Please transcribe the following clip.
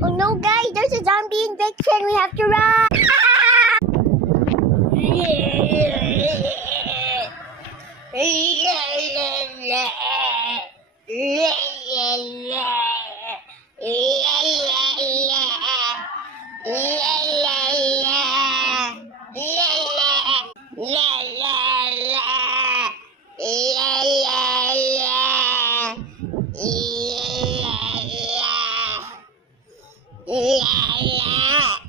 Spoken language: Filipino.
Oh no, guys, there's a zombie invasion. We have to run. La la